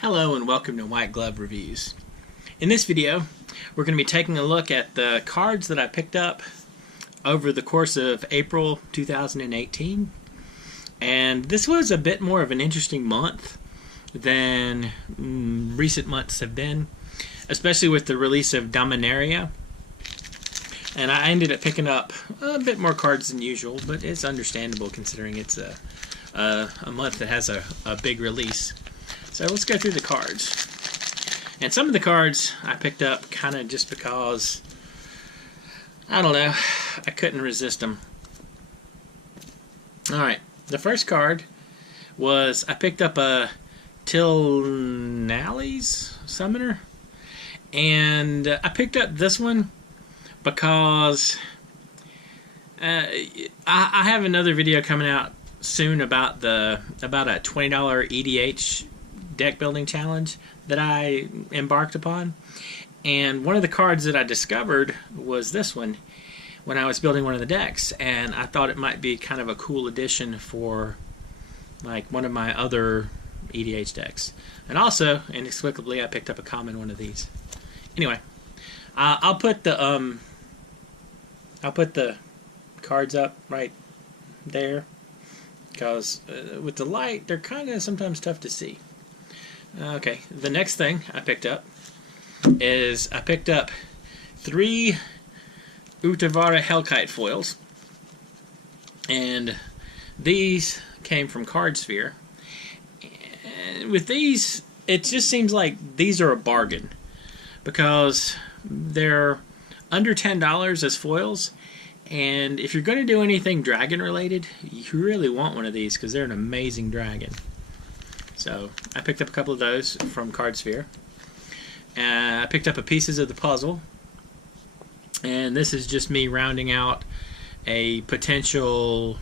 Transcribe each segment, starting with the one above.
Hello and welcome to White Glove Reviews. In this video, we're going to be taking a look at the cards that I picked up over the course of April 2018. And this was a bit more of an interesting month than recent months have been, especially with the release of Dominaria. And I ended up picking up a bit more cards than usual, but it's understandable considering it's a month that has a big release. So let's go through the cards. And some of the cards I picked up kind of just because, I don't know, I couldn't resist them. Alright, the first card was, I picked up a Tilnally's Summoner. And I picked up this one because I have another video coming out soon about a $20 EDH deck building challenge that I embarked upon, and one of the cards that I discovered was this one when I was building one of the decks, and I thought it might be kind of a cool addition for like one of my other EDH decks. And also, inexplicably, I picked up a common one of these. Anyway, I'll put the cards up right there because with the light they're kind of sometimes tough to see. Okay, the next thing I picked up is I picked up 3 Utavara Hellkite foils, and these came from Cardsphere. And with these, it just seems like these are a bargain because they're under $10 as foils, and if you're going to do anything dragon related, you really want one of these because they're an amazing dragon. So I picked up a couple of those from Cardsphere. I picked up a Pieces of the Puzzle, and this is just me rounding out a potential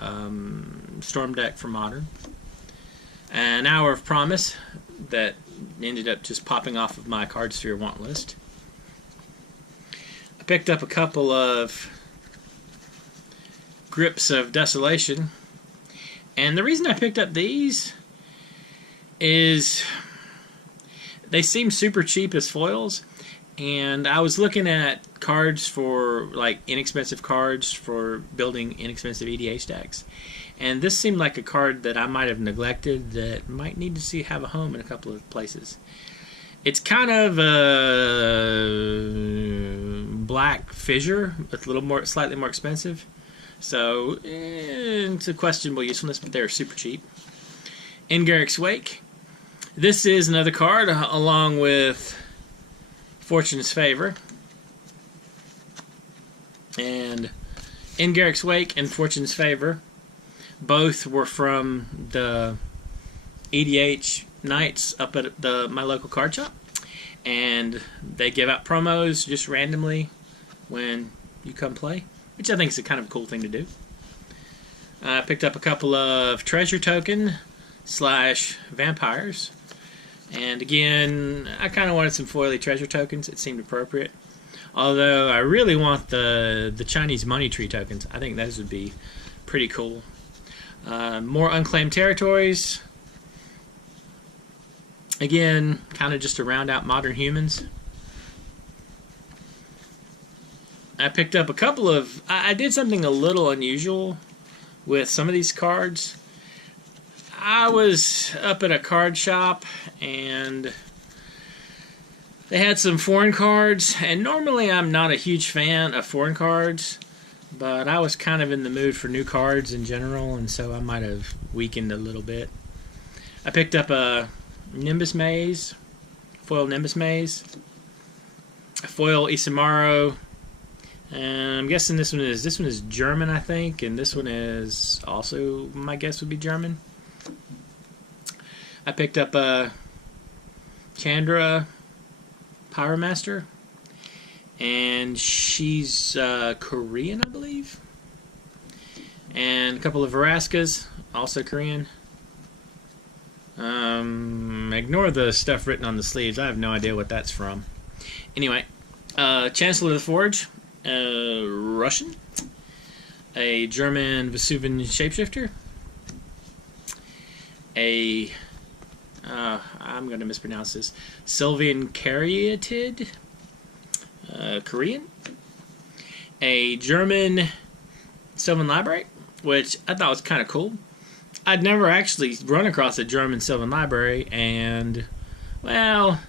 Storm deck for Modern. An Hour of Promise that ended up just popping off of my Cardsphere want list. I picked up a couple of Grips of Desolation, and the reason I picked up these is they seem super cheap as foils, and I was looking at cards for like inexpensive cards for building inexpensive EDH decks, and this seemed like a card that I might have neglected that might need to have a home in a couple of places. It's kind of a black fissure, but a little slightly more expensive, so it's a questionable usefulness, but they're super cheap. Ingarrick's Wake. This is another card along with Fortune's Favor. And Ingarrick's Wake and Fortune's Favor both were from the EDH nights up at my local card shop. And they give out promos just randomly when you come play, which I think is a kind of cool thing to do. I picked up a couple of Treasure Token / Vampires. And again, I kind of wanted some foily treasure tokens. It seemed appropriate. Although I really want the Chinese money tree tokens. I think those would be pretty cool. More Unclaimed Territories. Again, kind of just to round out Modern Humans. I picked up a couple of... I did something a little unusual with some of these cards. I was up at a card shop and they had some foreign cards, and normally I'm not a huge fan of foreign cards, but I was kind of in the mood for new cards in general, and so I might have weakened a little bit. I picked up a Nimbus Maze, foil Nimbus Maze, a foil Isamaru, and I'm guessing this one is German, I think, and this one is also, my guess would be German. I picked up a Chandra Pyromaster, and she's Korean, I believe. And a couple of Veraskas, also Korean. Ignore the stuff written on the sleeves. I have no idea what that's from. Anyway, Chancellor of the Forge, Russian. A German Vesuvian Shapeshifter. A I'm going to mispronounce this. Sylvian Caryatid, Korean. A German Sylvan Library, which I thought was kind of cool. I'd never actually run across a German Sylvan Library, and, well,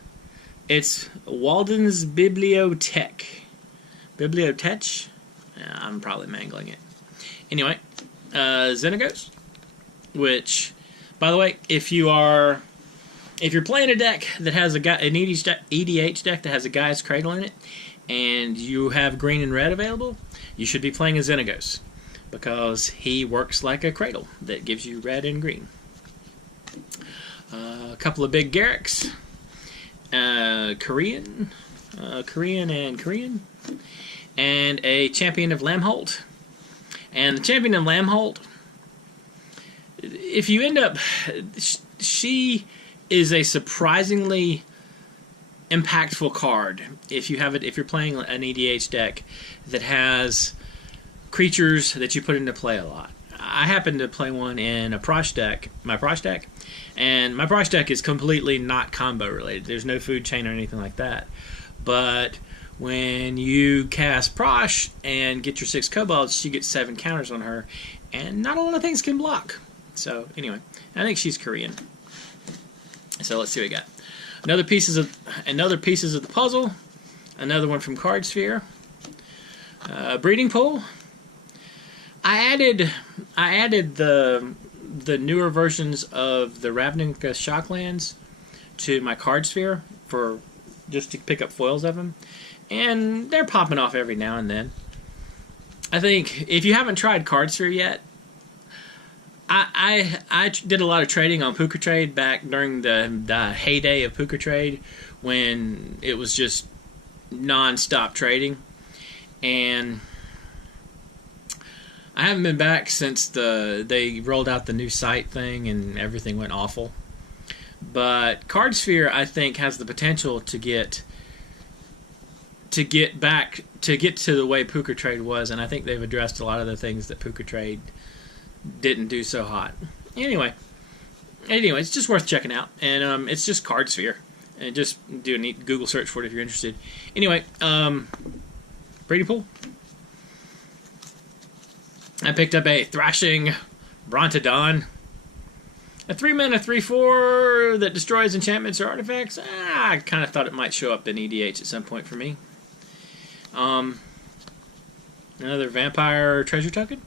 it's Walden's Bibliothek. Bibliotech? Yeah, I'm probably mangling it. Anyway, Xenagos, which, by the way, if you're playing a deck that has an EDH deck that has a Gaia's Cradle in it, and you have green and red available, you should be playing a Xenagos, because he works like a cradle that gives you red and green. A couple of big Garriks, Korean, and a Champion of Lamholt. And the Champion of Lamholt, if you end up, she is a surprisingly impactful card if you're playing an EDH deck that has creatures that you put into play a lot. I happen to play one in a Prosh deck, my Prosh deck, and my Prosh deck is completely not combo related. There's no food chain or anything like that. But when you cast Prosh and get your 6 kobolds, she gets 7 counters on her, and not a lot of things can block. So anyway, I think she's Korean. So let's see what we got. Another pieces of the puzzle. Another one from Card Sphere. Breeding Pool. I added the newer versions of the Ravnica Shocklands to my Card Sphere for just to pick up foils of them, and they're popping off every now and then. I think if you haven't tried Card Sphere yet, I did a lot of trading on Puka Trade back during the heyday of Puka Trade when it was just non-stop trading, and I haven't been back since they rolled out the new site thing and everything went awful. But Card Sphere, I think, has the potential to get to the way Puka Trade was, and I think they've addressed a lot of the things that Puka Trade didn't do so hot. Anyway, it's just worth checking out, and it's just Card Sphere, and just do a neat Google search for it if you're interested. Anyway, Breeding Pool. I picked up a Thrashing Brontodon, a 3-mana 3/4 that destroys enchantments or artifacts. I kind of thought it might show up in EDH at some point for me. Another Vampire Treasure Token.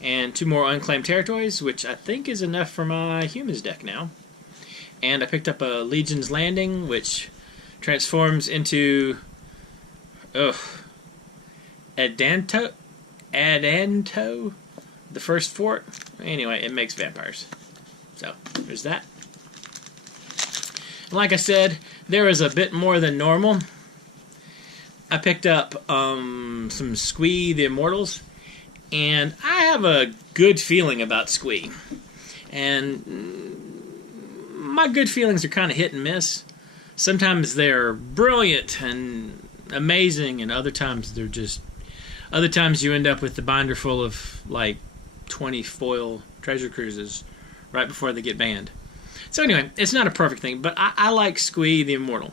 And 2 more Unclaimed Territories, which I think is enough for my Humans deck now. And I picked up a Legion's Landing, which transforms into Adanto, the first fort. Anyway, it makes vampires. So, there's that. Like I said, there is a bit more than normal. I picked up some Squee the Immortals, and I have a good feeling about Squee. And my good feelings are kind of hit and miss. Sometimes they're brilliant and amazing, and other times they're just... Other times you end up with the binder full of like 20 foil treasure cruises right before they get banned. So anyway, it's not a perfect thing, but I like Squee the Immortal.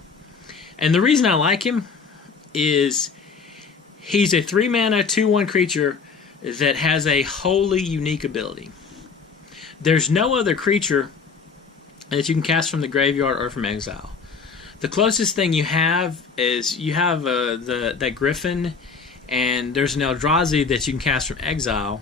And the reason I like him is he's a 3-mana 2/1 creature that has a wholly unique ability. There's no other creature that you can cast from the graveyard or from exile. The closest thing you have is you have that Griffin, and there's an Eldrazi that you can cast from exile,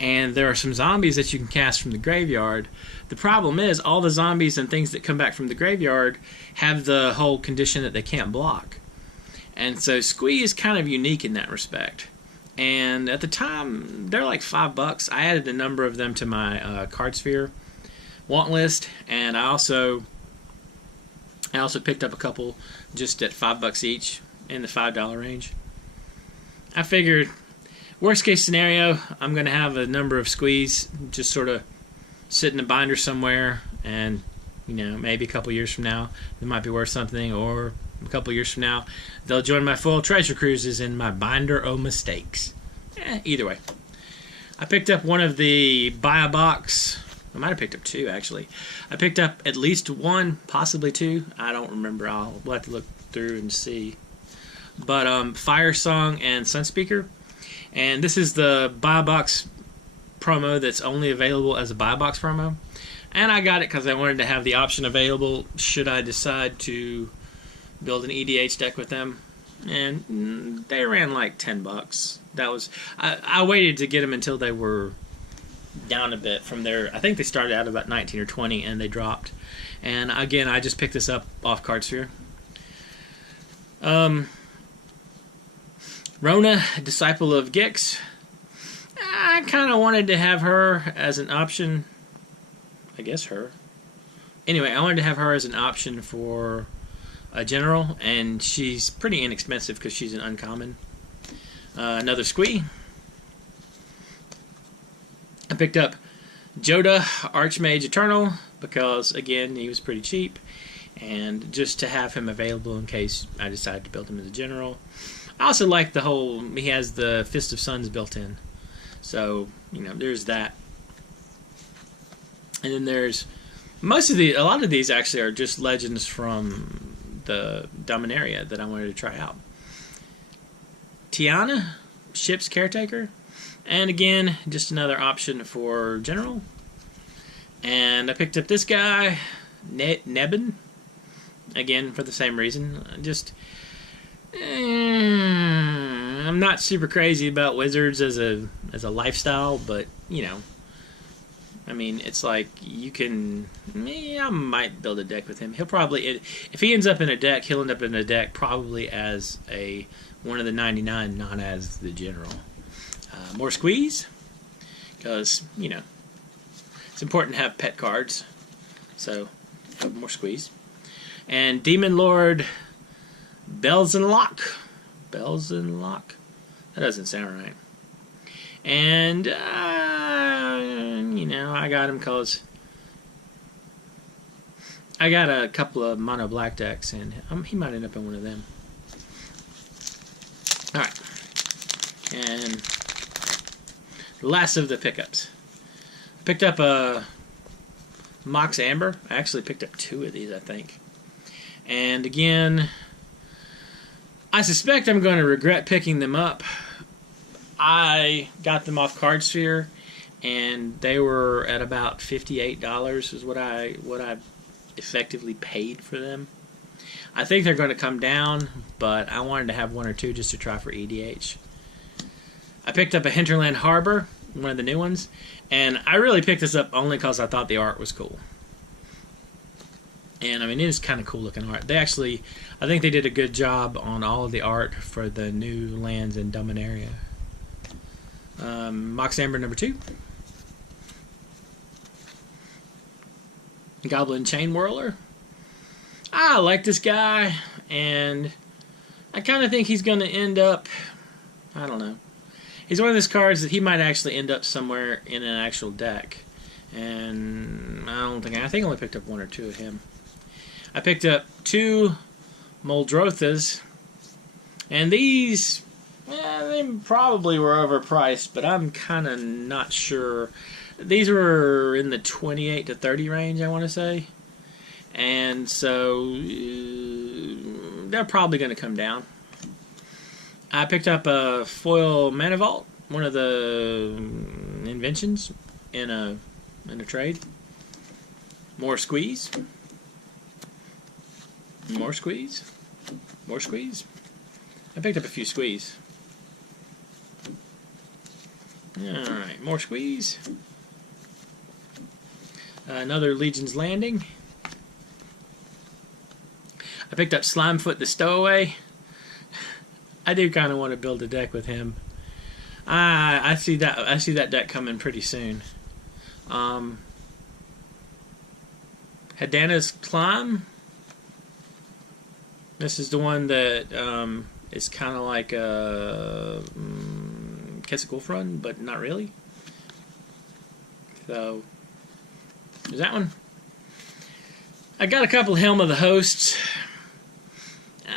and there are some zombies that you can cast from the graveyard. The problem is all the zombies and things that come back from the graveyard have the whole condition that they can't block. And so Squee is kind of unique in that respect. And at the time, they're like $5. I added a number of them to my Card Sphere want list, and I also picked up a couple just at $5 each in the $5 range. I figured, worst case scenario, I'm going to have a number of Squees just sort of sit in a binder somewhere, and maybe a couple years from now they might be worth something, or a couple years from now they'll join my full treasure cruises in my binder o' mistakes. Either way, I picked up one of the buy a box I might have picked up 2, actually. I picked up at least 1, possibly 2. I don't remember. We'll have to look through and see. But Fire Song and Sunspeaker. And this is the buy box promo that's only available as a buy box promo. And I got it because I wanted to have the option available should I decide to build an EDH deck with them. And they ran like $10. That was I waited to get them until they were down a bit from there. I think they started out about 19 or 20 and they dropped. And again, I just picked this up off Cardsphere. Rona, Disciple of Gix. I kind of wanted to have her as an option. I guess her. Anyway, I wanted to have her as an option for a general, and she's pretty inexpensive because she's an uncommon. Another Squee. I picked up Joda, Archmage Eternal, because, again, he was pretty cheap, and just to have him available in case I decide to build him as a general. I also like the whole, he has the Fist of Suns built in. So, you know, there's that. And then there's, a lot of these actually are just legends from the Dominaria that I wanted to try out. Tiana, Ship's Caretaker. And again, just another option for general. And I picked up this guy, Nebin. Again, for the same reason. I'm not super crazy about wizards as a lifestyle, but you know, I mean, it's like you can. I might build a deck with him. He'll probably, if he ends up in a deck, he'll end up in a deck probably as one of the 99, not as the general. More Squeeze, because you know it's important to have pet cards, so have more Squeeze. And Demon Lord, Bells and Lock. That doesn't sound right. And you know, I got him because I got a couple of mono black decks, and he might end up in one of them. All right, and the last of the pickups. I picked up a Mox Amber. I actually picked up 2 of these, I think. And again, I suspect I'm going to regret picking them up. I got them off Cardsphere, and they were at about $58 is what I effectively paid for them. I think they're going to come down, but I wanted to have 1 or 2 just to try for EDH. I picked up a Hinterland Harbor, one of the new ones, and I really picked this up only because I thought the art was cool. And I mean, it is kind of cool looking art. They actually, I think they did a good job on all of the art for the new lands in Dominaria. Mox Amber number 2. Goblin Chain Whirler. I like this guy, and I kind of think he's going to end up, I don't know. He's one of those cards that he might actually end up somewhere in an actual deck. And I think I only picked up 1 or 2 of him. I picked up 2 Muldrothas, and these, they probably were overpriced, but I'm kind of not sure. These were in the 28 to 30 range, I want to say, and so they're probably going to come down. I picked up a foil Mana Vault, one of the inventions in a trade. More Squeeze. More Squeeze. More Squeeze. I picked up a few Squeeze. Alright, more Squeeze. Another Legion's Landing. I picked up Slimefoot the Stowaway. I do kind of want to build a deck with him. I see that deck coming pretty soon. Hadana's Climb. This is the one that is kind of like a Quetzalcoatl, but not really. So, there's that one. I got a couple Helm of the Hosts.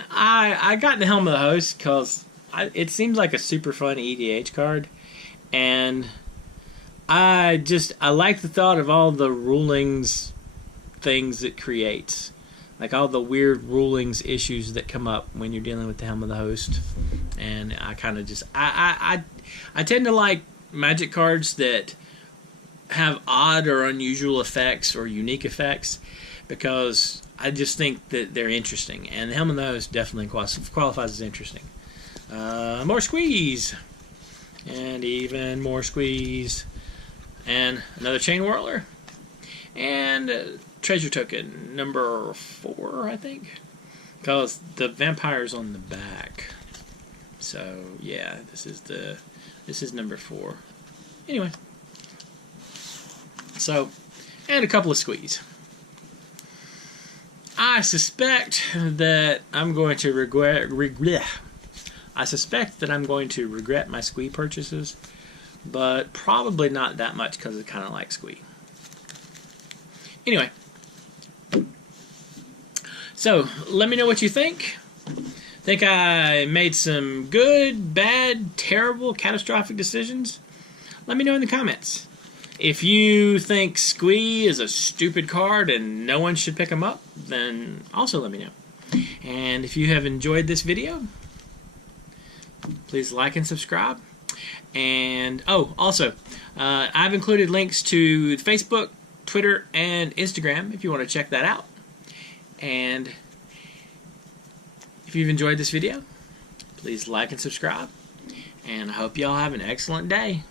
I got the Helm of the Host because it seems like a super fun EDH card, and I like the thought of all the rulings things it creates. Like all the weird rulings issues that come up when you're dealing with the Helm of the Host. And I kind of just I tend to like Magic cards that have odd or unusual effects or unique effects, because I just think that they're interesting, and the Helm of the Host definitely qualifies as interesting. More squeeze, and even more squeeze, and another Chain Whirler, and treasure token number 4, I think, because the vampire's on the back. So yeah, this is number 4. Anyway, so, and a couple of squeeze. I suspect that I'm going to regret my squee purchases, but probably not that much, because I kind of like squee. Anyway, so let me know what you think. Think I made some good, bad, terrible, catastrophic decisions? Let me know in the comments. If you think squee is a stupid card and no one should pick them up, then also let me know. And if you have enjoyed this video, please like and subscribe. And also, I've included links to Facebook, Twitter, and Instagram if you want to check that out. And if you've enjoyed this video, please like and subscribe. And I hope y'all have an excellent day.